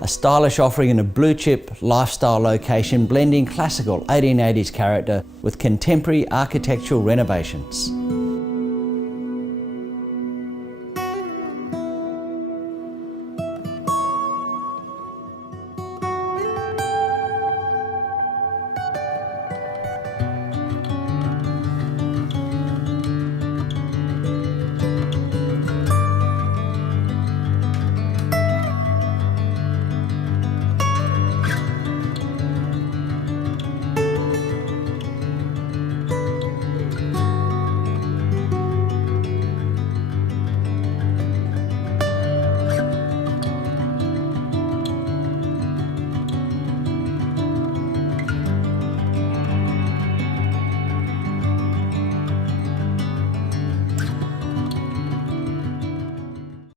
a stylish offering in a blue-chip lifestyle location blending classical 1880s character with contemporary architectural renovations.